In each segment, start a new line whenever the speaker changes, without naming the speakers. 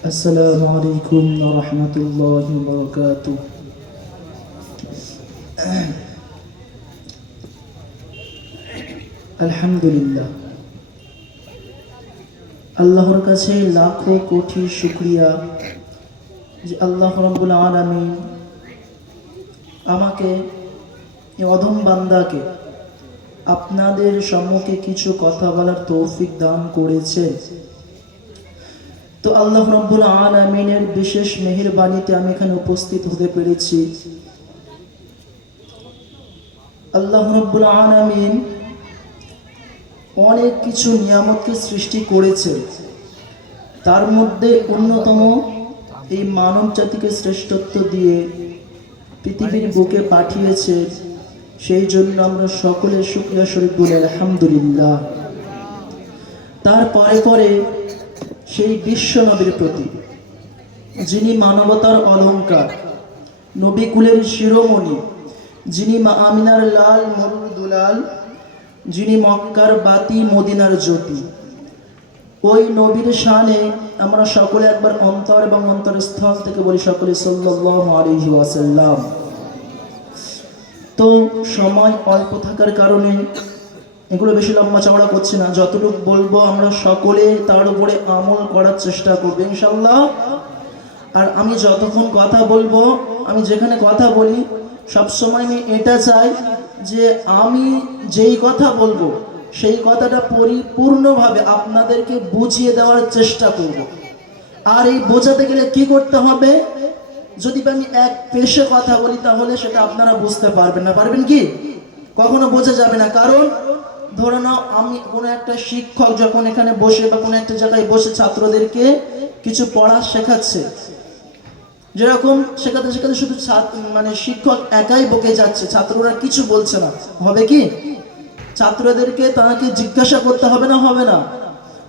السلام عليكم ورحمة الله وبركاته আলহামদুলিল্লাহ আল্লাহর কাছে লাখো কোটি শুক্রিয়া যে আল্লাহ রব্বুল আলমী আমাকে এই অধম বান্দাকে আপনাদের সম্মুখে কিছু কথা বলার তৌফিক দান করেছে তো আল্লাহ রব্বুল আলমিনের বিশেষ মেহেরবানিতে আমি এখানে উপস্থিত হতে পেরেছি। আল্লাহ রব্বুল আলমিন অনেক কিছু নিয়ামতকে সৃষ্টি করেছে তার মধ্যে অন্যতম এই মানব জাতিকে শ্রেষ্ঠত্ব দিয়ে পৃথিবীর বুকে পাঠিয়েছে, সেই জন্য আমরা সকলে শুক্রিয়া শরীফ বলে, আলহামদুলিল্লাহ। তারপরে পরে সেই বিশ্ব নবীর প্রতি, যিনি মানবতার অলঙ্কার নবীকুলের শিরোমণি, যিনি মা আমিনার লাল, মরুর দুলাল, যিনি মক্কার বাতি, মদিনার জ্যোতি। ওই নবীর শানে আমরা সকলে একবার অন্তর এবং অন্তরের স্থল থেকে বলি সকলে ওয়াসাল্লাম। তো সময় অল্প থাকার কারণে এগুলো বেশি লম্বা চওড়া করছি না। যতটুকু বলব আমরা সকলে তার উপরে আমল করার চেষ্টা করব ইনশাল্লাহ আর আমি যতক্ষণ কথা বলব, আমি যেখানে কথা বলি, সবসময় আমি এটা চাই যে আমি যেই কথা বলব, সেই কথাটা পরিপূর্ণভাবে আপনাদেরকে বুঝিয়ে দেওয়ার চেষ্টা করব। আর এই বোঝাতে গেলে কি করতে হবে? যদি আমি এক পেশে কথা বলি, তাহলে সেটা আপনারা বুঝতে পারবেন না। পারবেন কি? কখনো বোঝা যাবে না। কারণ ধরে নাও, আমি কোনো একটা শিক্ষক যখন এখানে বসে বা কোনো একটা জায়গায় বসে ছাত্রদেরকে কিছু পড়া শেখাচ্ছে, যেরকম শেখাতে শেখাতে শুধু মানে শিক্ষক একাই বকে যাচ্ছে, ছাত্ররা কিছু বলছে না, হবে কি? ছাত্রদেরকে তাকে জিজ্ঞাসা করতে হবে না হবে না।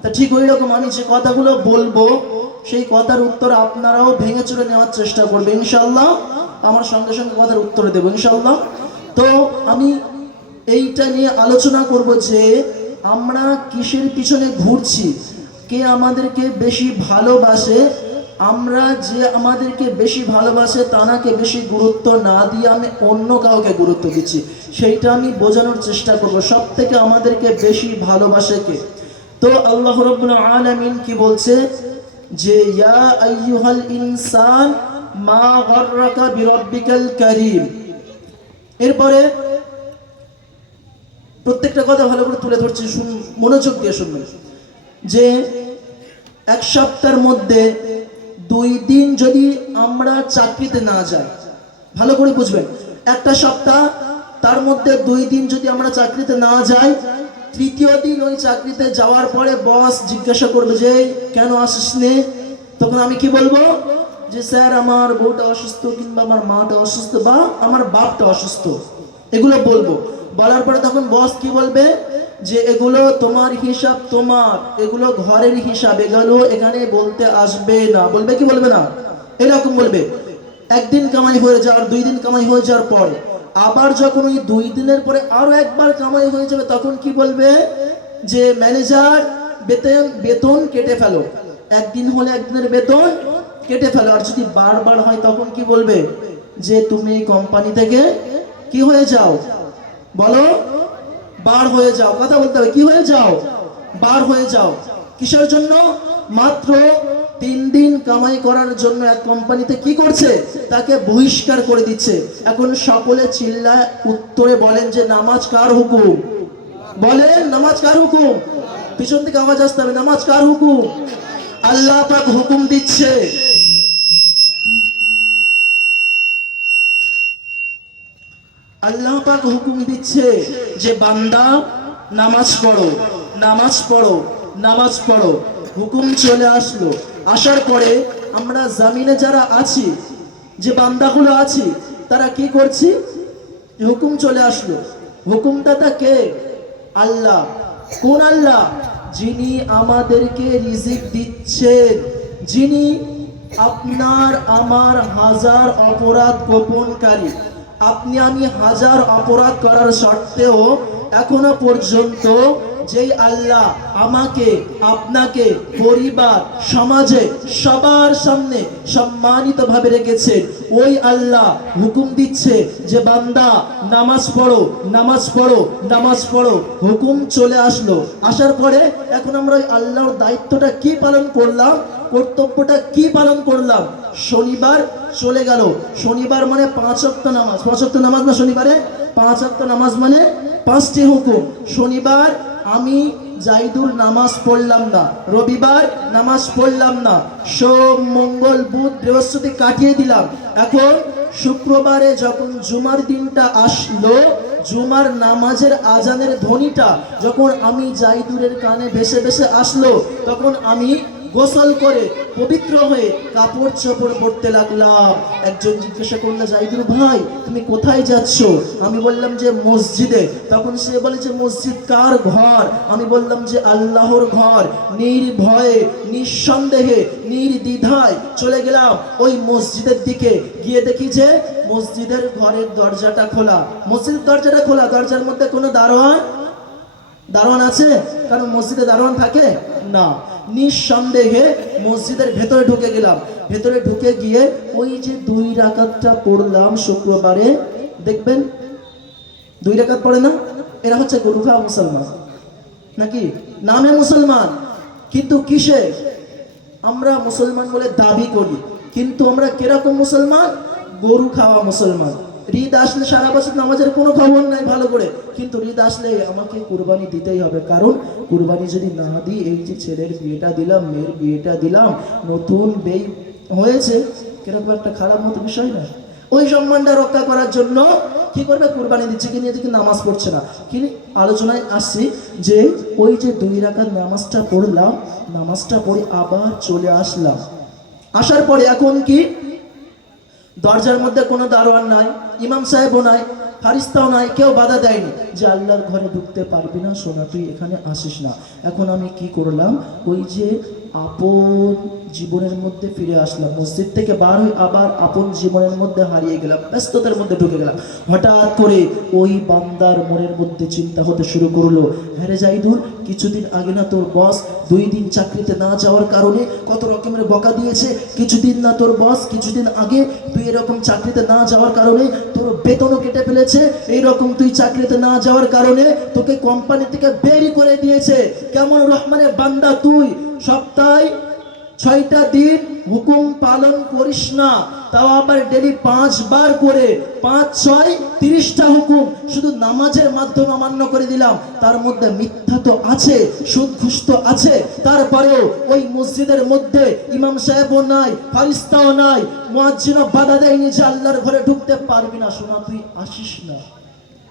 তা ঠিক ওই রকম আমি যে কথাগুলো বলব, সেই কথার উত্তর আপনারাও ভেঙে চুরে নেওয়ার চেষ্টা করবে ইনশাল্লাহ আমার সঙ্গে সঙ্গে কথার উত্তর দেবো ইনশাল্লাহ তো আমি এইটা নিয়ে আলোচনা করব যে আমরা কিসের পিছনে ঘুরছি? কে আমাদেরকে বেশি ভালোবাসে? আমরা যে আমাদেরকে বেশি ভালোবাসে তানাকে বেশি গুরুত্ব না দিয়ে আমি অন্য কাউকে গুরুত্ব দিচ্ছি। সেইটা আমি বোঝানোর চেষ্টা করব। সব থেকে আমাদেরকে বেশি ভালোবাসে কে? তো আল্লাহ রব্বুল আলামিন কি বলছে? যে, ইয়া আইয়ুহাল ইনসান মা গররাকা বিরাব্বিকাল কারীম। এরপরে প্রত্যেকটা কথা ভালো করে তুলে ধরছি মনোযোগ দিয়ে শুনবেন। যে এক সপ্তাহের মধ্যে দুই দিন যদি আমরা চাকরিতে না যাই, ভালো করে বুঝবেন, একটা সপ্তাহ, তার মধ্যে দুই দিন যদি আমরা চাকরিতে না যাই, তৃতীয় দিন ওই চাকরিতে যাওয়ার পরে বস জিজ্ঞাসা করবে যে কেন আসিস নে? তখন আমি কি বলব? যে, স্যার, আমার বউটা অসুস্থ কিংবা আমার মাটা অসুস্থ বা আমার বাপটা অসুস্থ। এগুলো বলব। বলার পরে তখন বস কি বলবে? যে এগুলো তোমার হিসাব তোমার, এগুলো ঘরের হিসাব, এগুলো এখানে বলতে আসবে না। বলবে কি বলবে না? এরকম বলবে। একদিন কামাই হয়ে যাওয়ার দুই দিন কামাই হয়ে যাওয়ার পরে, আবার যখন ওই দুই দিনের পরে আরও একবার কামাই হয়ে যাবে, তখন কি বলবে? যে ম্যানেজার বেতন বেতন কেটে ফেলো। একদিন হলে একদিনের বেতন কেটে ফেলো। আর যদি বারবার হয়, তখন কি বলবে? যে তুমি কোম্পানি থেকে কি হয়ে যাও? বলো, বার হয়ে যাও। কথা বলতে হবে, কি হয়ে যাও? বার হয়ে যাও। কিসের জন্য? মাত্র তিন দিন কামাই করার জন্য এক কোম্পানিতে কি করছে? তাকে বহিষ্কার করে দিচ্ছে। এখন সকলে চিল্লায় উত্তরে বলেন যে, নামাজ কার হুকুম? বলেন, নামাজ কার হুকুম? পিছন থেকে আওয়াজ আসতে হবে, নামাজ কার হুকুম? আল্লাহ পাক হুকুম দিচ্ছে। আল্লাহ পাক হুকুম দিচ্ছে যে বান্দা নামাজ পড়ো নামাজ পড়ো নামাজ পড়ো। হুকুম চলে আসলো। আসার পরে আমরা জামিনে যারা আছি, যে বান্দাগুলো আছি, তারা কি করছি? হুকুম চলে আসলো। হুকুমদাতা কে? আল্লাহ। কোন আল্লাহ? যিনি আমাদেরকে রিজিক দিচ্ছেন। যিনি আপনার, আমার হাজার অপরাধ গোপনকারী। আপনি আমি হাজার অপরাধ করার সত্ত্বেও এখনও পর্যন্ত যেই আল্লাহ আমাকে, আপনাকে, পরিবার, সমাজে, সবার সামনে সম্মানিত ভাবে রেখেছেন ওই আল্লাহ হুকুম দিচ্ছে যে, বান্দা, নামাজ পড়ো নামাজ পড়ো নামাজ পড়ো, হুকুম চলে আসলো। আসার পরে এখন আমরা ওই আল্লাহর দায়িত্বটা কি পালন করলাম? কর্তব্যটা কি পালন করলাম? শনিবার চলে গেল। শনিবার মানে পাঁচ অক্ট নামাজ। পাঁচ অক্ট নামাজ না শনিবারে? পাঁচ অক্ট নামাজ মানে পাঁচটি হুকুম। শনিবার আমি জাইদুর নামাজ পড়লাম না। রবিবার নামাজ পড়লাম না। সোম, মঙ্গল, বুধ, বৃহস্পতি কাটিয়ে দিলাম। এখন শুক্রবারে যখন জুমার দিনটা আসলো, জুমার নামাজের আজানের ধ্বনিটা যখন আমি জাইদুরের কানে ভেসে ভেসে আসলো, তখন আমি গোসল করে পবিত্র হয়ে কাপড় চোপড় পরতে লাগলাম। একজন জিজ্ঞাসা করল জাইদুর ভাই, তুমি কোথায় যাচ্ছ? আমি বললাম যে, মসজিদে। তখন সে বলে যে, মসজিদ কার ঘর? আমি বললাম যে, আল্লাহর ঘর। নির্ভয়ে, নিঃসন্দেহে, নির্দ্বিধায় চলে গেলাম ওই মসজিদের দিকে। গিয়ে দেখি যে, মসজিদের ঘরের দরজাটা খোলা। মসজিদের দরজাটা খোলা, দরজার মধ্যে কোনো দারোয়ান? দারোয়ান আছে? কারণ মসজিদে দারোয়ান থাকে? না। নিঃসন্দেহে মসজিদের ভেতরে ঢুকে গেলাম। ভেতরে ঢুকে গিয়ে ওই যে দুই রাকাতটা পড়লাম শুক্রবারে, দেখবেন? দুই রাকাত পড়ে না? এরা হচ্ছে গরুখা মুসলমান। নাকি? নামে মুসলমান। কিন্তু কিসে? আমরা মুসলমান বলে দাবি করি। কিন্তু আমরা কীরকম মুসলমান? গরু খাওয়া মুসলমান। ঈদ আসলে সারা বছর নামাজের কোনো খবর নাই ভালো করে। কিন্তু ঈদ আসলে আমাকে কুরবানি দিতেই হবে। কারণ কুরবানি যদি না দিই, এই যে ছেলের বিয়েটা দিলাম, মেয়ের বিয়েটা দিলাম, নতুন বেই হয়েছে, কীরকম একটা খারাপ মতো বিষয় না? ওই সম্মানটা রক্ষা করার জন্য কি করবে? কুরবানি দিচ্ছে কি নিয়ে দেখি নামাজ পড়ছে না। কি আলোচনায় আসছি যে ওই যে দুই রাকাত নামাজটা পড়লাম, নামাজটা পড়ে আবার চলে আসলাম। আসার পরে এখন কি দরজার মধ্যে কোনো দারোয়ান নাই ইমাম সাহেবও নাই ফারিস্তাও নাই কেউ বাধা দেয়নি। যে আল্লাহর ঘরে ঢুকতে পারবি না, সোনা, তুই এখানে আসিস না। এখন আমি কি করলাম? ওই যে আপন জীবনের মধ্যে ফিরে আসলাম। মসজিদ থেকে বার হয়ে আবার আপন জীবনের মধ্যে হারিয়ে গেলাম, ব্যস্ততার মধ্যে ঢুকে গেলাম। হঠাৎ করে ওই বান্দার মনের মধ্যে চিন্তা হতে শুরু করল। হ্যাঁ রে জাইদুর কিছুদিন আগে না তোর বস দুই দিন চাকরিতে না যাওয়ার কারণে কত রকমের বকা দিয়েছে। কিছুদিন না তোর বস কিছুদিন আগে তুই এরকম চাকরিতে না যাওয়ার কারণে তোর বেতনও কেটে ফেলেছে। এইরকম তুই চাকরিতে না যাওয়ার কারণে তোকে কোম্পানি থেকে বেরি করে দিয়েছে। কেমন রহমানের বান্দা তুই? সপ্তাহে ছয়টা দিন হুকুম পালন করিস না। তাও আবার ডেলি পাঁচবার করে, পাঁচ, ছয়, তিরিশটা হুকুম। শুধু নামাজের মাধ্যমে অমান্য করে দিলাম। তার মধ্যে মিথ্যা তো আছে সুদ ঘুষ তো আছে। তারপরেও ওই মসজিদের মধ্যে ইমাম সাহেবও নাই, ফারিস্তাও নাই। মুয়াজ্জিনও বাধা দেয়নি যে আল্লাহর ঘরে ঢুকতে পারবি না। শোনা তুই আসিস না।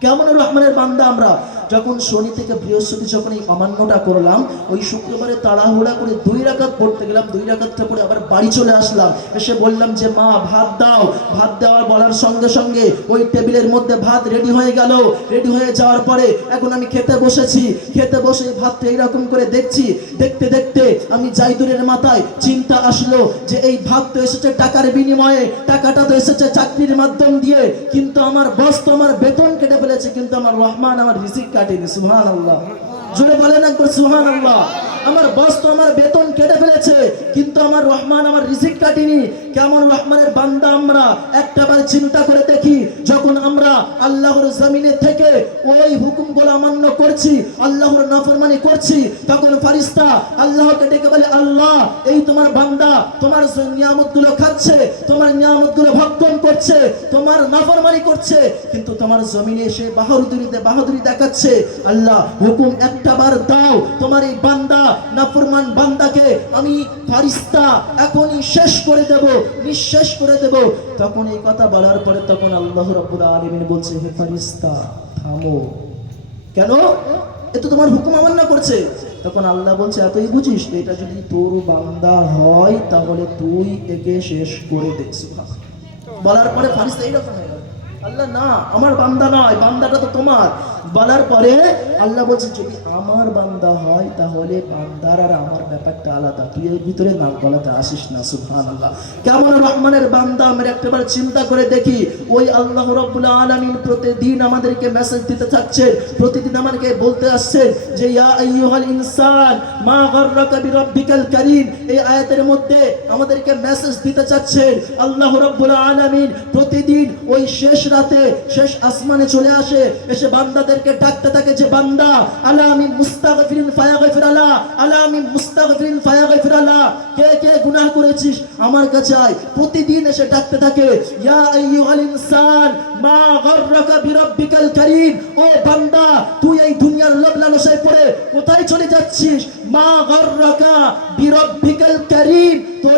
কেমন রহমানের বান্দা আমরা? যখন শনি থেকে বৃহস্পতি যখন এই অমান্যটা করলাম, ওই শুক্রবারে তাড়াহুড়া করে দুই রাকাত পড়তে গেলাম, দুই রাকাতটা পরে আবার বাড়ি চলে আসলাম। এসে বললাম যে, মা, ভাত দাও। ভাত দেওয়ার বলার সঙ্গে সঙ্গে ওই টেবিলের মধ্যে ভাত রেডি হয়ে গেল। রেডি হয়ে যাওয়ার পরে এখন আমি খেতে বসেছি। খেতে বসে ভাতটা এইরকম করে দেখছি। দেখতে দেখতে আমি জাইদুরের মাথায় চিন্তা আসলো যে, এই ভাত তো এসেছে টাকার বিনিময়ে, টাকাটা তো এসেছে চাকরির মাধ্যম দিয়ে। কিন্তু আমার বস তো আমার বেতন কেটে ফেলেছে কিন্তু আমার রহমান আমার রিসিক কাটেনি সুহান আল্লাহ জুড়ে বলেন একবার সুহান আল্লাহ আমার বস তো আমার বেতন কেটে ফেলেছে, কিন্তু আমার রহমান আমার রিসিক কাটেনি। কেমন রহমানের বান্দা আমরা? একটাবার চিন্তা করে দেখি, যখন আমরা আল্লাহর জমিনে থেকে ওই হুকুমগুলো অমান্য করছি, আল্লাহর নাফরমানি করছি, তখন ফারিস্তা আল্লাহকে ডেকে বলে, আল্লাহ, এই তোমার বান্দা তোমার নিয়ামতগুলো খাচ্ছে, তোমার নিয়ামতগুলো ভক্ষণ করছে, তোমার নাফরমানি করছে, কিন্তু তোমার জমিনে এসে বাহাদুরিতে বাহাদুরি দেখাচ্ছে। আল্লাহ, হুকুম একটা বার দাও, তোমার এই বান্দা নাফরমান বান্দাকে আমি ফারিস্তা এখনই শেষ করে দেব, নিঃশেষ করে দেব। তখন এই কথা বলার পরে তখন আল্লাহ রাব্বুল আলামিন বলছে, হে ফারিস্তা, থামো। কেন? এ তো তোমার হুকুম অমান্য করছে। তখন আল্লাহ বলছে, এতই বুঝিস এটা যদি তোর বান্দা হয়, তাহলে তুই একে শেষ করে দে। বলার পরে ফারিস্তা এইরকম আল্লাহ না, আমার বান্দা নয় বান্দাটা তো তোমার। বলার পরে আল্লাহ বলছে, যদি আমার বান্দা হয়, তাহলে বান্দার আর আমার ব্যাপারটা আলাদা। তুই এর ভিতরে নাক গলাতে আসিস না সুবহান আল্লাহ কেমন রহমানের বান্দা, আমরা একটাবার চিন্তা করে দেখি, ওই আল্লাহ রব্বুল আলামিন প্রতিদিন আমাদেরকে মেসেজ দিতে থাকছেন, প্রতিদিন আমাদেরকে বলতে আসছেন যে, ইয়া আইয়ুহাল ইনসান, মা গাররাকা বিরাব্বিকাল কারীম। এই আয়াতের মধ্যে আমাদেরকে মেসেজ দিতে চাচ্ছেন আল্লাহ রব্বুল আলামিন প্রতিদিন ওই শেষ রাতে শেষ আসমানে চলে আসে, এসে বান্দাদেরকে ডাকতে থাকে যে, বান্দা, আলা আমি মুস্তাগফিরিন ফায়াগফির আলা আলা আমি মুস্তাগফিরিন ফায়াগফির আলা, কে কে গুনাহ করেছিস? আমার কাছে আয়। প্রতিদিন এসে ডাকতে থাকে, ইয়া আইয়ুহাল ইনসান, মা গাররাকা বিরাব্বিকাল কারীম, ও বান্দা, তুই এই দুনিয়ার লোভ লালসায় পড়ে কোথায় চলে যাচ্ছিস? মা গাররাকা বিরাব্বিকাল কারীম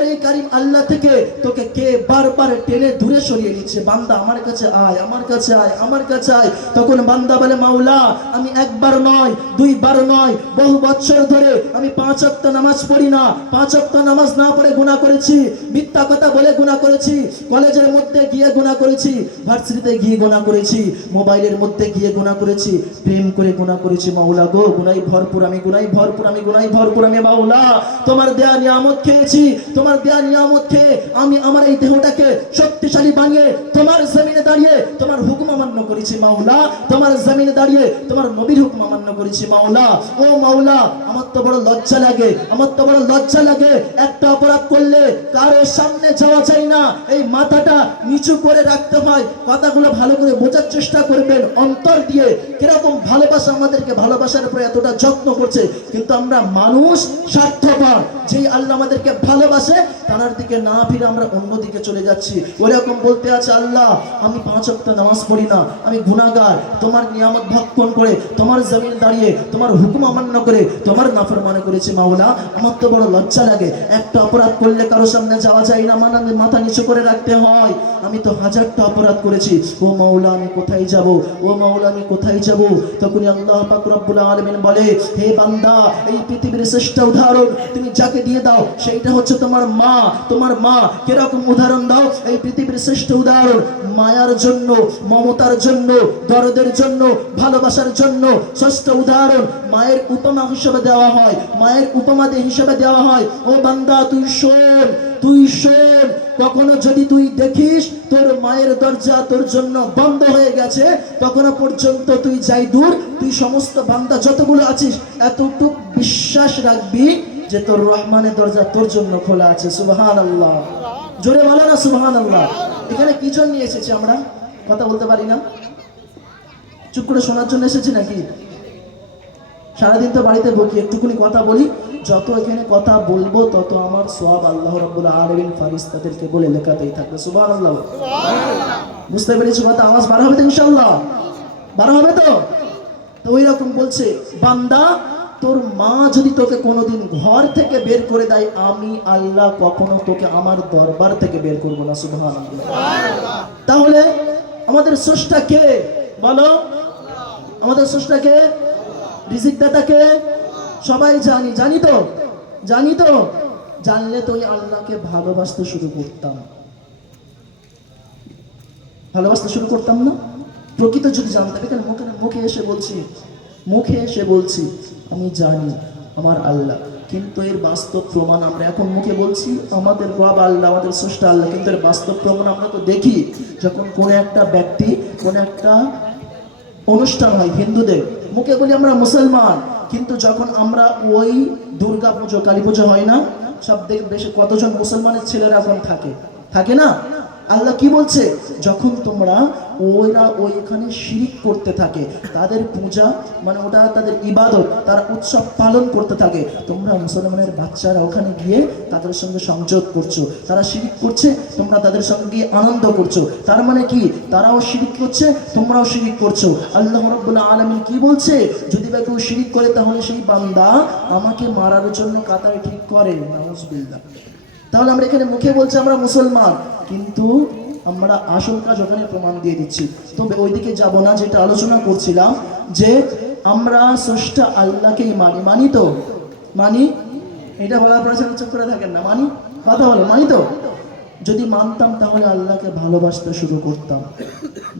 এই কারীম, আল্লাহ থেকে তোকে কে বারবার টেনে দূরে সরিয়ে নিচ্ছে? বান্দা আমার কাছে আয়, আমার কাছে আয়, আমার কাছে আয়। তখন বান্দা বলে, মাওলা, আমি একবার নয়, দুইবার নয়, বহু বছর ধরে আমি পাঁচ ওয়াক্ত নামাজ পড়ি না, পাঁচ ওয়াক্ত নামাজ না পড়ে গুনাহ করেছি, মিথ্যা কথা বলে গুনাহ করেছি, কলেজের মধ্যে গিয়ে গুনাহ করেছি, ভার্সিটিতে গিয়ে গুনাহ করেছি, মোবাইলের মধ্যে গিয়ে গুনাহ করেছি, প্রেম করে গুনাহ করেছি, মাওলা গো গুনাই ভরপুর আমি গুনাই ভরপুর আমি গুনাই ভরপুর আমি, মাওলা। তোমার দেয়া নিয়ামত খেয়েছি তোমার দেয়া নিয়ামত খেয়ে আমি আমার এই দেহটাকে শক্তিশালী বানিয়ে তোমার জমিনে দাঁড়িয়ে তোমার হুকুম অমান্য করেছি, মাওলা। তোমার জমিনে দাঁড়িয়ে তোমার নবীর হুকুম অমান্য করেছি, মাওলা। ও মাওলা, আমার তো বড় লজ্জা লাগে, আমার তো বড় লজ্জা লাগে। একটা অপরাধ করলে কারও সামনে যাওয়া যায় না। এই মাথাটা নিচু করে রাখতে হয়। কথাগুলো ভালো করে বোঝার চেষ্টা করবেন অন্তর দিয়ে। কীরকম ভালোবাসা আমাদেরকে ভালোবাসার উপরে এতটা যত্ন করছে। কিন্তু আমরা মানুষ স্বার্থপর। যেই আল্লাহ আমাদেরকে ভালোবাসে, তার দিকে না ফিরে আমরা অন্যদিকে চলে যাচ্ছি। ওরকম বলতে আছে, আল্লাহ, আমি পাঁচ ওয়াক্ত নামাজ পড়ি না। আমি গুনাহগার। তোমার নিয়ামত ভক্ষণ করে, তোমার জমিন দাঁড়িয়ে, তোমার হুকুম অমান্য করে, তোমার নাফরমানি করেছি মাওলা। আমার তো বড় লজ্জা লাগে। একটা অপরাধ করলে কারও সামনে যাওয়া যায় না। মানে মাথা নিচু করে রাখতে হয়। আমি তো হাজারটা অপরাধ করেছি। ও মাওলা, আমি কোথায় যাব? ও মাওলা, আমি কোথায় যাব? তখনই আল্লাহ পাক রব্বুল আলামিন বলে, হে বান্দা, এই পৃথিবীর শ্রেষ্ঠ উদাহরণ তুমি যাকে দিয়ে দাও, সেইটা হচ্ছে তোমার মা। তোমার মা, কীরকম উদাহরণ দাও? এই পৃথিবীর শ্রেষ্ঠ উদাহরণ, মায়ার জন্য, মমতার জন্য, দরদের জন্য, ভালোবাসার জন্য ষষ্ঠ উদাহরণ, মায়ের উপমা হিসেবে দেওয়া হয়। মায়ের উপমা হিসেবে দেওয়া হয়। ও বান্দা, তুই শোন তুই শোন কখনো যদি তুই দেখিস তোর মায়ের দরজা তোর জন্য বন্ধ হয়ে গেছে তখনো পর্যন্ত তুই যাই দূর। তুই সমস্ত বান্দা যতগুলো আছিস, এতটুক বিশ্বাস রাখবি যে তোর রহমানের দরজা তোর জন্য খোলা আছে। সুবহান আল্লাহ জোরে বলো না সুবহান আল্লাহ এখানে কি জন্য এসেছি আমরা? কথা বলতে পারি না? চুপ করে শোনার জন্য এসেছি নাকি? সারাদিন তো বাড়িতে বকি, একটুকুনি কথা বলি। যত এখানে কথা বলব, তত আমার সব আল্লাহ রব্বুল আলমিন ফারিস্তাদেরকে বলে লেখাতেই থাকবে। সুবাহ আল্লাহ বুঝতে পেরেছি কথা? আওয়াজ বার হবে তো ইনশাল্লাহ বার হবে তো? তো ওই রকম বলছে, বান্দা, তোর মা যদি তোকে কোনোদিন ঘর থেকে বের করে দেয়, আমি আল্লাহ কখনো তোকে আমার দরবার থেকে বের করব না সুবহান তাহলে আমাদের স্রষ্টা কে? বলো। আমাদের স্রষ্টা কে? রিজিক দাতাকে সবাই জানি জানি তো? জানি তো? জানলে তো আল্লাহকে ভালোবাসতে শুরু করতাম। ভালোবাসতে শুরু করতাম না? প্রকৃত যদি জানতাম এখানে মুখে মুখে এসে বলছি, মুখে এসে বলছি, আমি জানি আমার আল্লাহ। কিন্তু এর বাস্তব প্রমাণ আমরা এখন মুখে বলছি, আমাদের রব আল্লাহ, আমাদের স্রষ্টা আল্লাহ, কিন্তু এর বাস্তব প্রমাণ আমরা তো দেখি, যখন কোনো একটা ব্যক্তি, কোনো একটা অনুষ্ঠান হয় হিন্দুদের। মুখে বলি আমরা মুসলমান, কিন্তু যখন আমরা ওই দুর্গা পুজো, কালী পুজো হয় না, সব বেশি কতজন মুসলমানের ছেলেরা এখন থাকে। থাকে না? আল্লাহ কি বলছে? যখন তোমরা ওইরা ওইখানে শিরিক করতে থাকে। তাদের পূজা মানে ওটা তাদের ইবাদত, তারা উৎসব পালন করতে থাকে। তোমরা মুসলমানের বাচ্চারা ওখানে গিয়ে তাদের সঙ্গে সংযোগ করছ। তারা শিরিক করছে, তোমরা তাদের সঙ্গে গিয়ে আনন্দ করছ। তার মানে কি? তারাও শিরিক করছে, তোমরাও শিরিক করছ। আল্লাহ রব্বুল্লাহ আলমিন কি বলছে? যদি বা কেউ শিরিক করে, তাহলে সেই বান্দা আমাকে মারার জন্য কাতারে ঠিক করে। তাহলে আমরা এখানে মুখে বলছি আমরা মুসলমান। কিন্তু আমরা আসল কাজ ওখানে প্রমাণ দিয়ে দিচ্ছি। তবে ওইদিকে যাব না, যেটা আলোচনা করছিলাম, যে আমরা স্রষ্টা আল্লাহকেই মানি। মানি তো? মানি? এটা বলার পরে যেন চুপ করে থাকেন না। মানি? কথা হলো মানি তো? যদি মানতাম তাহলে আল্লাহকে ভালোবাসতে শুরু করতাম।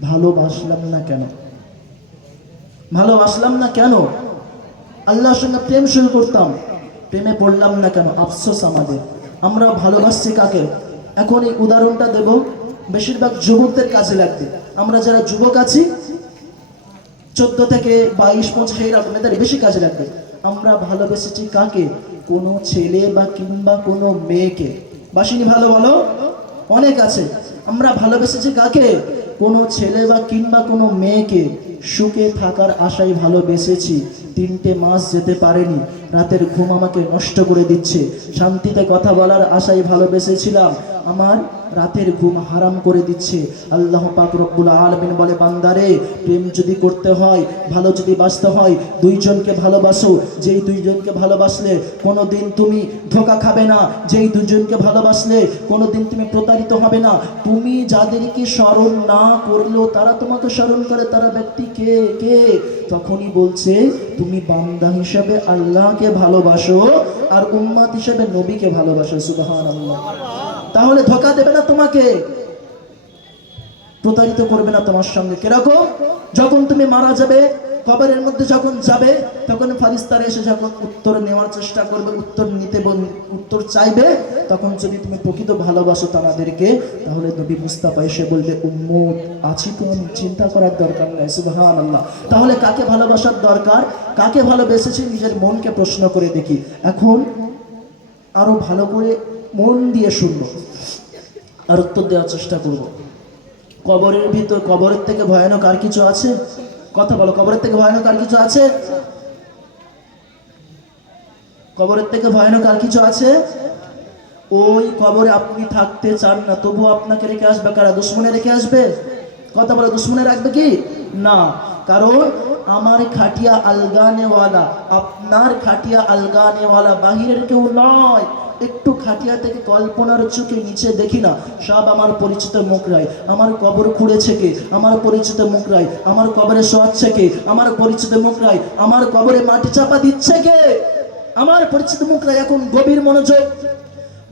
ভালোবাসলাম না কেন? ভালোবাসলাম না কেন? আল্লাহর সঙ্গে প্রেম শুরু করতাম। প্রেমে পড়লাম না কেন? আফসোস আমাদের। আমরা ভালোবাসছি কাকে? এখন এই উদাহরণটা দেব। বেশিরভাগ যুবকদের কাজে লাগবে। আমরা যারা যুবক আছি, চোদ্দ থেকে বাইশ পঁচিশ এইরকম এদের বেশি কাজে লাগবে। আমরা ভালোবেসেছি কাকে? কোনো ছেলে বা কিংবা কোনো মেয়েকে। বাসিনি ভালো বলো? অনেক আছে। আমরা ভালোবেসেছি কাকে? কোনো ছেলে বা কিংবা কোনো মেয়েকে। সুখে থাকার আশায় ভালোবেসেছি। তিনটে মাস যেতে পারেনি। রাতের ঘুম আমাকে নষ্ট করে দিচ্ছে। শান্তিতে কথা বলার আশায় ভালোবেসেছিলাম। আমার রাতের ঘুম হারাম করে দিচ্ছে। আল্লাহ পাক রব্বুল আলমিন বলে, বান্দারে, প্রেম যদি করতে হয়, ভালো যদি বাঁচতে হয়, দুইজনকে ভালোবাসো। যেই দুইজনকে ভালোবাসলে কোনো দিন তুমি ধোকা খাবে না। যেই দুজনকে ভালোবাসলে কোনো দিন তুমি প্রতারিত হবে না। তুমি যাদেরকে স্মরণ না করলেও তারা তোমাকে স্মরণ করে, তারা ব্যক্তি কে? কে? তখনই বলছে, তুমি বান্দা হিসেবে আল্লাহকে ভালোবাসো আর উম্মাত হিসেবে নবীকে ভালোবাসো। সুবাহান আল্লাহ তাহলে ধোকা দেবে না তোমাকে। প্রতারিত করবে না তোমার সঙ্গে। কীরকম? যখন তুমি মারা যাবে, কবরের মধ্যে যখন যাবে, তখন ফারিস্তারা এসে যখন উত্তর নেওয়ার চেষ্টা করবে, উত্তর নিতে উত্তর চাইবে, তখন যদি তুমি প্রকৃত ভালোবাসো তাদেরকে, তাহলে নবী মুস্তাফা এসে বলবে উম্মুত আছি কোন চিন্তা করার দরকার নাই সুবহান আল্লাহ তাহলে কাকে ভালোবাসার দরকার? কাকে ভালোবেসেছি? নিজের মনকে প্রশ্ন করে দেখি। এখন আরও ভালো করে মন দিয়ে শুনব। আর উত্তর দেওয়ার চেষ্টা করব। কবরের ভিতর, কবরের থেকে ভয়ানক আর কিছু আছে? কথা বলো, কবরের থেকে ভয়ানক আর কিছু আছে? কবরের থেকে ভয়ানক আর কিছু আছে? ওই কবরে আপনি থাকতে চান না, তবু আপনাকে রেখে আসবে, কারা দুশ্মনে রেখে আসবে? কথা বলে, দুশ্মনে রাখবে কি? না, কারণ আমার খাটিয়া আলগানেওয়ালা, আপনার খাটিয়া আলগানেওয়ালা বাহিরের কেউ নয়। একটু খাটিয়া থেকে কল্পনার চোখে নিচে দেখি না, সব আমার পরিচিত মুখরাই আমার কবর খুঁড়েছে কে? আমার পরিচিত মুখরাই আমার কবরে শোয়াচ্ছে কে? আমার পরিচিত মুখরাই আমার কবরে মাটি চাপা দিচ্ছে কে? আমার পরিচিত মুখরাই এখন গভীর মনোযোগ।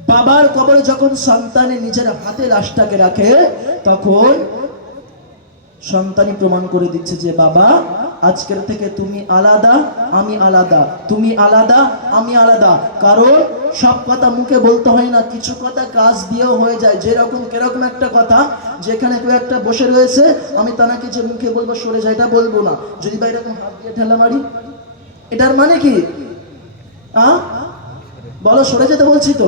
বাবার কবরে যখন সন্তানে নিজের হাতে লাশটাকে রাখে, তখন সন্তানই প্রমাণ করে দিচ্ছে যে বাবা আজকের থেকে তুমি আলাদা, আমি আলাদা। তুমি আলাদা, আমি আলাদা। কারণ সব কথা মুখে বলতে হয় না, কিছু কথা কাজ দিয়েও হয়ে যায়। যেরকম, কীরকম একটা কথা যেখানে কেউ একটা বসে রয়েছে, আমি তানাকে যে মুখে বলব, সরে যায়, এটা বলব না। যদি বা এরকম হাত দিয়ে ঠেলা মারি, এটার মানে কি? বলো, সরে যেতে বলছি তো?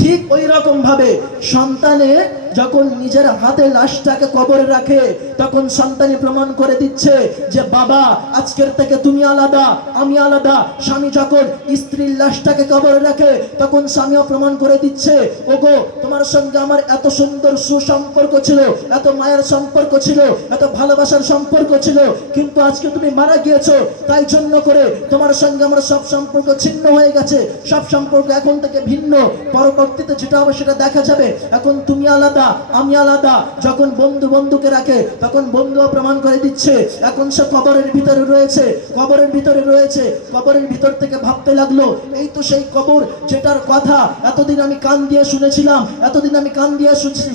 ঠিক ওই রকম ভাবে সন্তানে যখন নিজের হাতে লাশটাকে কবরে রাখে, তখন সন্তানি প্রমাণ করে দিচ্ছে যে, বাবা, আজকের থেকে তুমি আলাদা, আমি আলাদা। স্বামী যখন স্ত্রীর লাশটাকে কবরে রাখে, তখন স্বামীও প্রমাণ করে দিচ্ছে, ওগো, তোমার সঙ্গে আমার এত সুন্দর সুসম্পর্ক ছিল, এত মায়ের সম্পর্ক ছিল, এত ভালোবাসার সম্পর্ক ছিল, কিন্তু আজকে তুমি মারা গিয়েছো। তাই জন্য করে তোমার সঙ্গে আমার সব সম্পর্ক ছিন্ন হয়ে গেছে। সব সম্পর্ক এখন থেকে ভিন্ন। পরবর্তীতে যেটা হবে সেটা দেখা যাবে। এখন তুমি আলাদা আমি আলাদা। যখন বন্ধু বন্ধুকে রাখে, তখন বন্ধুও প্রমাণ করে দিচ্ছে। এখন সে কবরের ভিতরে রয়েছে, কবরের ভিতরে রয়েছে। কবরের ভিতর থেকে ভাবতে লাগল, এই তো সেই কবর যেটার কথা এতদিন আমি কান দিয়ে শুনেছিলাম, এতদিন আমি কান দিয়ে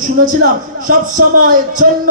শুনেছিলাম। সব সময়ের জন্য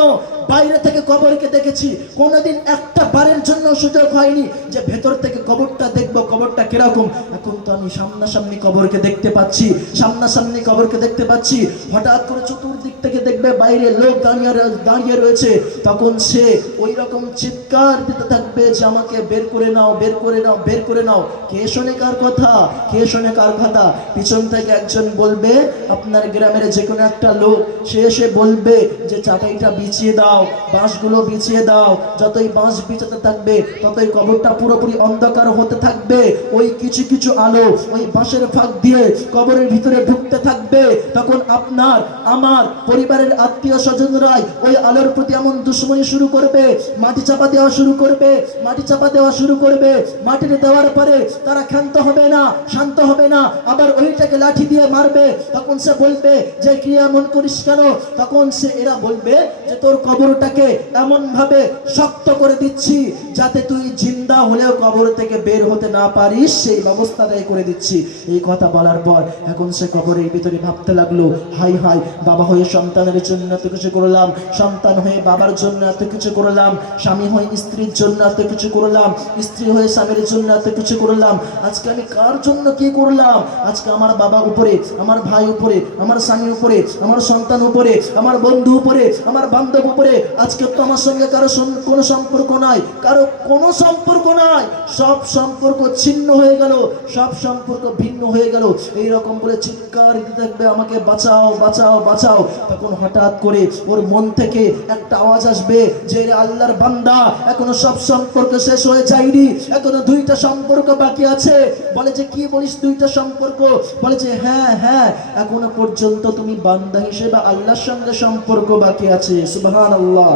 বাইরে থেকে কবরকে দেখেছি। কোনোদিন একটা বারের জন্য সুযোগ হয়নি যে ভেতর থেকে কবরটা দেখব, কবরটা কীরকম। এখন তো আমি সামনাসামনি কবরকে দেখতে পাচ্ছি, সামনাসামনি কবরকে দেখতে পাচ্ছি। হঠাৎ করে চতুর্দিক থেকে দেখবে বাইরে লোক দাঁড়িয়ে দাঁড়িয়ে রয়েছে। তখন সে ওই রকম চিৎকার দিতে থাকবে যে আমাকে বের করে নাও, বের করে নাও, বের করে নাও। কে শোনে কার কথা? কে শোনে কার কথা? পিছন থেকে একজন বলবে, আপনার গ্রামের যে কোনো একটা লোক, সে এসে বলবে যে চাটাইটা বিছিয়ে দাও। বাঁশগুলো বিছিয়ে দাও। যতই বাঁশ বিছাতে থাকবে, ততই কবরটা পুরোপুরি অন্ধকার হতে থাকবে। ওই কিছু কিছু আলো ওই বাঁশের ফাঁক দিয়ে কবরের ভিতরে ঢুকতে থাকবে। তখন আপনার, আমার পরিবারের আত্মীয় স্বজনরাই ওই আলোর প্রতি এমন দুশ্মনী শুরু করবে, মাটি চাপা দেওয়া শুরু করবে, মাটি চাপা দেওয়া শুরু করবে। মাটিতে দেওয়ার পরে তারা ক্ষান্ত হবে না, শান্ত হবে না, আবার ওইটাকে লাঠি দিয়ে মারবে। তখন সে বলবে, যে কি এমন করিস কেন? তখন সে এরা বলবে যে, তোর কবর কবরটাকে এমন ভাবে শক্ত করে দিচ্ছি যাতে তুই জিন্দা হলেও কবর থেকে বের হতে না পারিস, সেই ব্যবস্থাটাই করে দিচ্ছি। এই কথা বলার পর এখন সে কবরের ভিতরে ভাবতে লাগল, হাই হাই, বাবা হয়ে সন্তানের জন্য এত কিছু করলাম, সন্তান হয়ে বাবার জন্য এত কিছু করলাম, স্বামী হয়ে স্ত্রীর জন্য এত কিছু করলাম, স্ত্রী হয়ে স্বামীর জন্য এত কিছু করলাম, আজকে আমি কার জন্য কি করলাম? আজকে আমার বাবা উপরে, আমার ভাই উপরে, আমার স্বামী উপরে, আমার সন্তান উপরে, আমার বন্ধু উপরে, আমার বান্ধব উপরে আজকে তো আমার সঙ্গে কারও কোনো সম্পর্ক নাই। কারও কোনো সম্পর্ক নাই। সব সম্পর্ক ছিন্ন হয়ে গেল। সব সম্পর্ক ভিন্ন হয়ে গেল। এই রকম বলে চিৎকার দিতে থাকবে, আমাকে বাঁচাও বাঁচাও বাঁচাও। তখন হঠাৎ করে ওর মন থেকে একটা আওয়াজ আসবে যে আল্লাহর বান্দা, এখনও সব সম্পর্ক শেষ হয়ে যায়নি। এখনও দুইটা সম্পর্ক বাকি আছে। বলে যে, কি বলিস দুইটা সম্পর্ক? বলে যে হ্যাঁ হ্যাঁ এখনও পর্যন্ত তুমি বান্দা হিসেবে আল্লাহর সঙ্গে সম্পর্ক বাকি আছে। সুবহান আল্লাহ।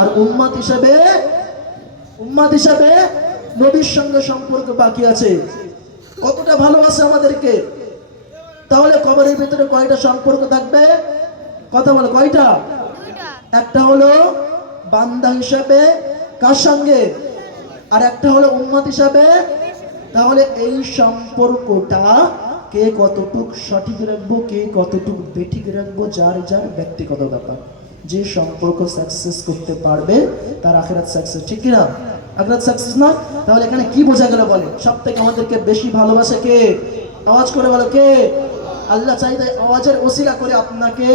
আর উম্মাত হিসেবে উম্মাদ হিসাবে নবীর সঙ্গে সম্পর্ক বাকি আছে। কতটা ভালোবাসে আমাদেরকে? তাহলে কবরের ভিতরে কয়টা সম্পর্ক থাকবে? কথা বলো, কয়টা? একটা হলো বান্দা হিসাবে কার সঙ্গে? আর একটা হলো উম্মত হিসাবে? তাহলে এই সম্পর্কটা কে কতটুক সঠিক রাখব, কে কতটুক বেঠিক রাখব, যার যার ব্যক্তিগত ব্যাপার। যে সম্পর্ক সাকসেস করতে পারবে, তার আখেরাত সাকসেস ঠিক কিনা? আখেরাত সাকসেস না? তাহলে এখানে কি বোঝা গেল বলে সব থেকে আমাদেরকে বেশি ভালোবাসে কে? আওয়াজ করে বলো কে? আল্লাহ চাইতে আওয়াজের ওসিলা করে আপনাকে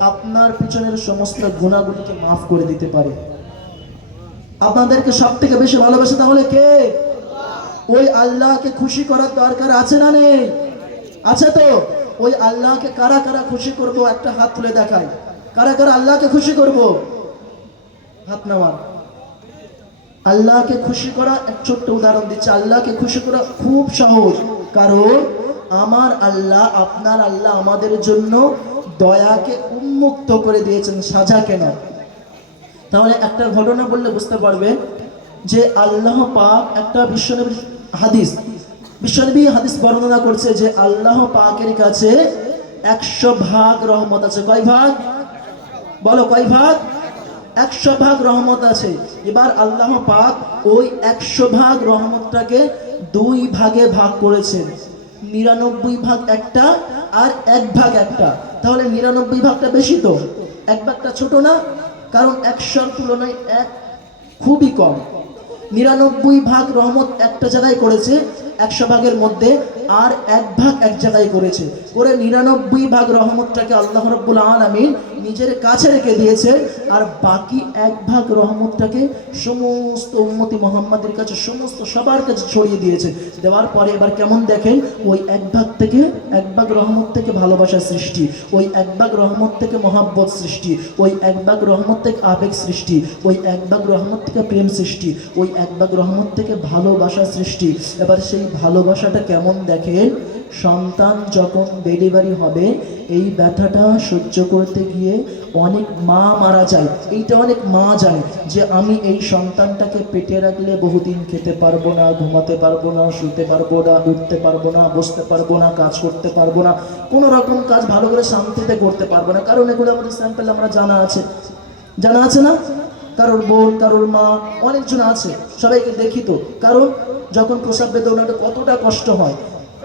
আপনার পিছনের সমস্ত গুণাগুলিকে মাফ করে দিতে পারে। আপনাদেরকে সব থেকে বেশি ভালোবাসে তাহলে কে? ওই আল্লাহকে খুশি করার দরকার আছে না নেই? আছে তো? ওই আল্লাহকে কারা কারা খুশি করব একটা হাত তুলে দেখায় কারা কারা আল্লাহকে খুশি করব? হাত নেওয়ার আল্লাহকে খুশি করা এক ছোট্ট উদাহরণ দিচ্ছে। আল্লাহকে খুশি করা খুব সহজ। কারণ আমার আল্লাহ আপনার আল্লাহ আমাদের জন্য দয়াকে উন্মুক্ত করে দিয়েছেন, সাজা কেন? তাহলে একটা ঘটনা বললে বুঝতে পারবেন যে আল্লাহ পাক একটা বিশ্বনবী হাদিস বিশ্বনবী হাদিস বর্ণনা করছে যে আল্লাহ পাকের কাছে একশো ভাগ রহমত আছে। কয় ভাগ? বলো, কয় ভাগ? একশো ভাগ রহমত আছে। এবার আল্লাহ পাক ওই একশো ভাগ রহমতটাকে দুই ভাগে ভাগ করেছেন। নিরানব্বই ভাগ একটা আর এক ভাগ একটা। তাহলে নিরানব্বই ভাগটা বেশি তো? এক ভাগটা ছোট না? কারণ একশোর তুলনায় এক খুবই কম। নিরানব্বই ভাগ রহমত একটা জায়গায় করেছে, একশো ভাগের মধ্যে আর এক ভাগ এক জায়গায় করেছে। করে নিরানব্বই ভাগ রহমতটাকে আল্লাহ রব্বুল আলমিন নিজের কাছে রেখে দিয়েছে। আর বাকি এক ভাগ রহমতটাকে সমস্ত উন্মতি মোহাম্মদের কাছে, সমস্ত সবার কাছে ছড়িয়ে দিয়েছে। দেওয়ার পরে এবার কেমন দেখেন? ওই এক ভাগ থেকে এক ভাগ রহমত থেকে ভালোবাসা সৃষ্টি, ওই এক ভাগ রহমত থেকে মহাব্বত সৃষ্টি, ওই এক ভাগ রহমত থেকে আবেগ সৃষ্টি, ওই এক ভাগ রহমত থেকে প্রেম সৃষ্টি, ওই এক ভাগ রহমত থেকে ভালোবাসা সৃষ্টি। এবার সেই ভালোবাসাটা কেমন দেখেন? সন্তান যখন ডেলিভারি হবে, এই ব্যথাটা সহ্য করতে গিয়ে অনেক মা মারা যায়। এইটা অনেক মা জানে যে আমি এই সন্তানটাকে পেটে রাখলে বহুদিন খেতে পারব না, ঘুমাতে পারব না, শুতে পারব না, উঠতে পারব না, বসতে পারব না, কাজ করতে পারব না, কোনো রকম কাজ ভালো করে শান্তিতে করতে পারব না। কারণ এগুলো আমাদের স্যাম্পেল আমরা জানা আছে। জানা আছে না? কারোর বোন, কারোর মা, অনেকজন আছে। সবাইকে দেখি তো। কারণ যখন প্রসাব বেদনাটা কতটা কষ্ট হয়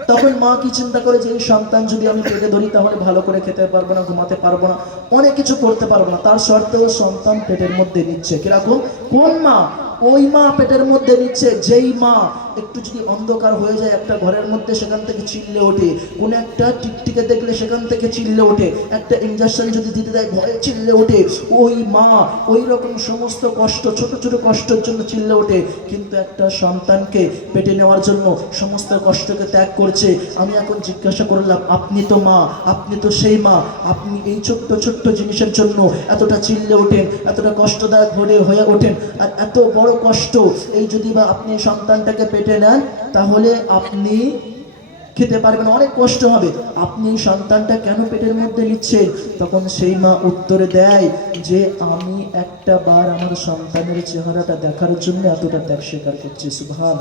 তখন মা কি চিন্তা করে যে এই সন্তান যদি আমি পেটে ধরি, তাহলে ভালো করে খেতে পারব না, ঘুমাতে পারব না, অনেক কিছু করতে পারব না। তার সত্ত্বেও সন্তান পেটের মধ্যে নিচ্ছে। কীরকম? কোন মা? ওই মা পেটের মধ্যে নিচ্ছে, যেই মা একটু যদি অন্ধকার হয়ে যায় একটা ঘরের মধ্যে সেখান থেকে চিল্লে ওঠে। কোন একটা টিকটিকে দেখলে সেখান থেকে চিল্লে ওঠে। একটা ইঞ্জেকশন যদি দিতে দেয়, ভয়ে চিল্লে ওঠে। ওই মা ওই রকম সমস্ত কষ্ট, ছোট ছোট কষ্টের জন্য চিল্লে ওঠে। কিন্তু একটা সন্তানকে পেটে নেওয়ার জন্য সমস্ত কষ্টকে ত্যাগ করছে। আমি এখন জিজ্ঞাসা করলাম, আপনি তো মা, আপনি তো সেই মা। আপনি এই ছোট্ট ছোট্ট জিনিসের জন্য এতটা চিল্লে ওঠেন, এতটা কষ্টদায়ক ভরে হয়ে ওঠেন। আর এত বড় কষ্ট, এই যদি বা আপনি সন্তানটাকে পেটে নেন তাহলে আপনি খেতে পারবেন, অনেক কষ্ট হবে। আপনি সন্তানটা কেন পেটের মধ্যে নিচ্ছেন? তখন সেই মা উত্তরে দেয় যে, আমি একটা বার আমার সন্তানের চেহারাটা দেখার জন্য এতটা ত্যাগ স্বীকার করছি। সুভান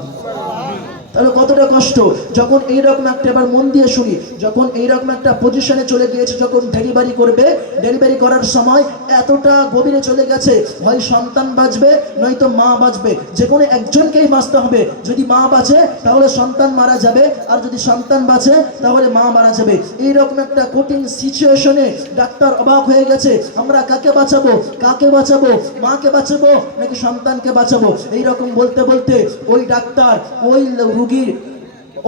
তাহলে কতটা কষ্ট? যখন এইরকম একটা, এবার মন দিয়ে শুনি, যখন এইরকম একটা পজিশনে চলে গিয়েছে, যখন ডেলিভারি করবে ডেলিভারি করার সময় এতটা গভীরে চলে গেছে, হয় সন্তান বাঁচবে, নয়তো মা বাঁচবে। যে কোনো একজনকেই বাঁচতে হবে। যদি মা বাঁচে, তাহলে সন্তান মারা যাবে, আর যদি সন্তান বাঁচে, তাহলে মা মারা যাবে। এইরকম একটা কঠিন সিচুয়েশনে ডাক্তার অবাক হয়ে গেছে, আমরা কাকে বাঁচাবো? কাকে বাঁচাবো? মাকে বাঁচাবো নাকি সন্তানকে বাঁচাবো? এইরকম বলতে বলতে ওই ডাক্তার, ওই রুগীর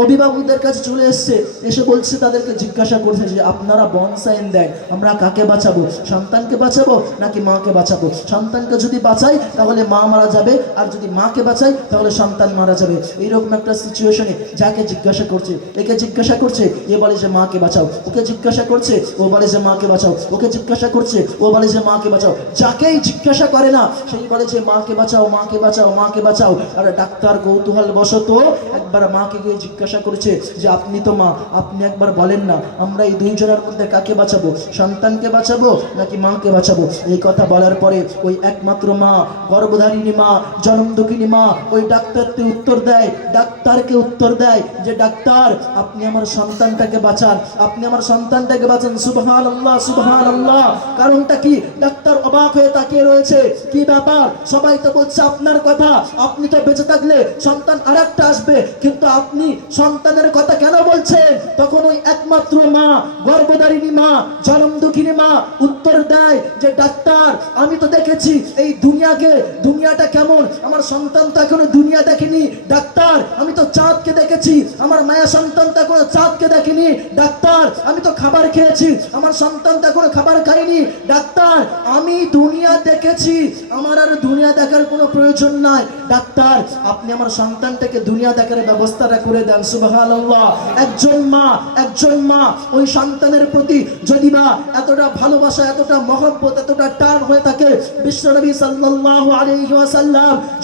অভিভাবকদের কাছে চলে এসছে, এসে বলছে তাদেরকে জিজ্ঞাসা করছে যে, আপনারা বন সাইন দেন, আমরা কাকে বাঁচাবো? সন্তানকে বাঁচাবো নাকি মাকে বাঁচাবো? সন্তানকে যদি বাঁচাই, তাহলে মা মারা যাবে, আর যদি মাকে বাঁচাই, তাহলে সন্তান মারা যাবে। এইরকম একটা সিচুয়েশনে যাকে জিজ্ঞাসা করছে, একে জিজ্ঞাসা করছে, এ বলে যে মাকে বাঁচাও। ওকে জিজ্ঞাসা করছে, ও বলে যে মাকে বাঁচাও। ওকে জিজ্ঞাসা করছে, ও বলে যে মাকে বাঁচাও। যাকেই জিজ্ঞাসা করে না, সেই বলে যে, মাকে বাঁচাও মাকে বাঁচাও মাকে বাঁচাও। আর ডাক্তার কৌতূহল বশত একবার মাকে গিয়ে জিজ্ঞাসা করেছে যে, আপনি তো মা, আপনি একবার বলেন না, আমরা এই দুইজনের মধ্যে কাকে বাঁচাবো? সন্তানকে বাঁচাবো নাকি মাকে বাঁচাবো? এই কথা বলার পরে ওই একমাত্র মা, গর্ভধারিণী মা জনম দুঃখিনী মা, ওই ডাক্তারকে উত্তর দেয়, ডাক্তারকে উত্তর দেয় যে, ডাক্তার, আপনি আমার সন্তানটাকে বাঁচান, আপনি আমার সন্তানটাকে বাঁচান সুবহান আল্লাহ সুবহান আল্লাহ কারণটা কি? ডাক্তার অবাক হয়ে তাকিয়ে রয়েছে। কি ব্যাপার? সবাই তো বলছে আপনার কথা। আপনি তো বেঁচে থাকলে সন্তান আর একটা আসবে। কিন্তু আপনি সন্তানের কথা কেন বলছেন? তখন ওই একমাত্র মা, গর্ভধারিণী মা জনম দুঃখিনী মা উত্তর দেয় যে, ডাক্তার, আমি তো দেখেছি এই দুনিয়াকে, দুনিয়াটা কেমন? আমার সন্তান তো এখনও দুনিয়া দেখেনি। ডাক্তার, আমি তো চাঁদকে দেখেছি। আমার মায়া সন্তান তো এখনও চাঁদকে দেখেনি। ডাক্তার, আমি তো খাবার খেয়েছি। আমার সন্তান তো এখনও খাবার খাইনি ডাক্তার আমি দুনিয়া দেখেছি। আমার আর দুনিয়া দেখার কোনো প্রয়োজন নাই। ডাক্তার, আপনি আমার সন্তানটাকে দুনিয়া দেখার ব্যবস্থাটা করে দেন, সুবহানাল্লাহ। একজন মা একজন মা, ওই সন্তানের প্রতি যদি বা এতটা ভালোবাসা, এতটা মহব্বত, এতটা টান হয়ে থাকে, বিশ্বনবী সাল্লাল্লাহু আলাইহি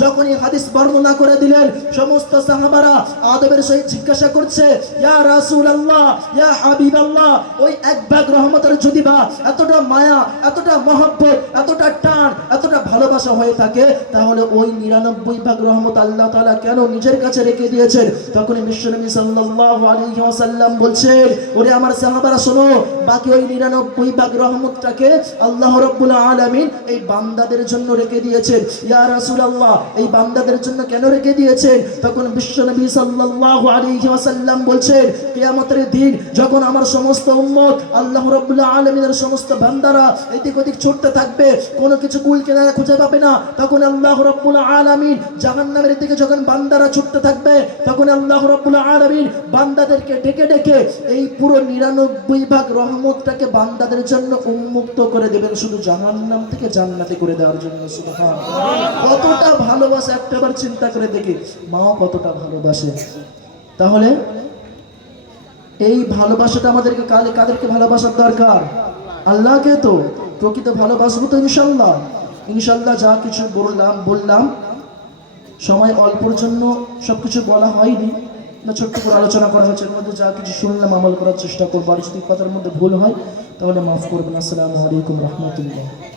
যখন এই হাদিস বর্ণনা করে দিলেন, সমস্ত সাহাবারা আদবের সহিত জিজ্ঞাসা করছে, ইয়া রাসূলুল্লাহ, ইয়া হাবিবাল্লাহ, ওই এক ভাগ রহমতের যদি বা এতটা মায়া, এতটা মহব্বত এতটা টান, এতটা ভালোবাসা হয়ে থাকে, তাহলে ওই নিরানব্বই ভাগ রহমত আল্লাহ তাআলা কেন নিজের কাছে রেখে দিয়েছেন? তখন বিশ্বনবী সাল্লাল্লাহু আলাইহি বলছেন, ওরে আমার সাহাবারা, শোনো, বাকি ওই নিরানব্বই ভাগ রহমতটাকে আল্লাহ রাব্বুল আলামিন এই বান্দাদের জন্য রেখে দিয়েছেন। ইয়া রাসূলুল্লাহ, এই বান্দাদের জন্য কেন রেখে দিয়েছেন? তখন বিশ্বনবী সাল্লাল্লাহু আলাইহি ওয়াসাল্লাম বলছেন, কিয়ামতের দিন যখন আমার সমস্ত উম্মত, আল্লাহ রাব্বুল আলামিনের সমস্ত বান্দারা এদিক ওদিক ছুটতে থাকবে, কোনো কিছু কুল কেনারা খুঁজে পাবে না। তখন আল্লাহ রাব্বুল আলামিন জাহান্নামের দিকে যখন বান্দারা ছুটতে থাকবে, তখন আল্লাহ রাব্বুল আলামিন বান্দাদেরকে ডেকে ডেকে এই পুরো নিরানব্বই ভাগ রহমতটাকে বান্দাদের জন্য উন্মুক্ত করে দেবেন, শুধু জাহান্নাম থেকে জান্নাতে করে দেওয়ার জন্য। কতটা ভালোবাসে, একটাবার চিন্তা করে দেখি, মাও কতটা ভালোবাসে। তাহলে এই ভালোবাসাটা আমাদেরকে কাদেরকে ভালোবাসার দরকার? আল্লাহকে তো। প্রকৃত ভালোবাসবো তো ইনশাল্লাহ। ইনশাল্লাহ যা কিছু বললাম বললাম। সময় অল্পর জন্য সব কিছু বলা হয়নি। না, ছোট্ট করে আলোচনা করা হয়েছে, এর মধ্যে যা কিছু শুনলাম, আমল করার চেষ্টা করব। আর যদি কথার মধ্যে ভুল হয়, তাহলে মাফ করবেন। আসসালামু আলাইকুম রহমতুল্লাহ।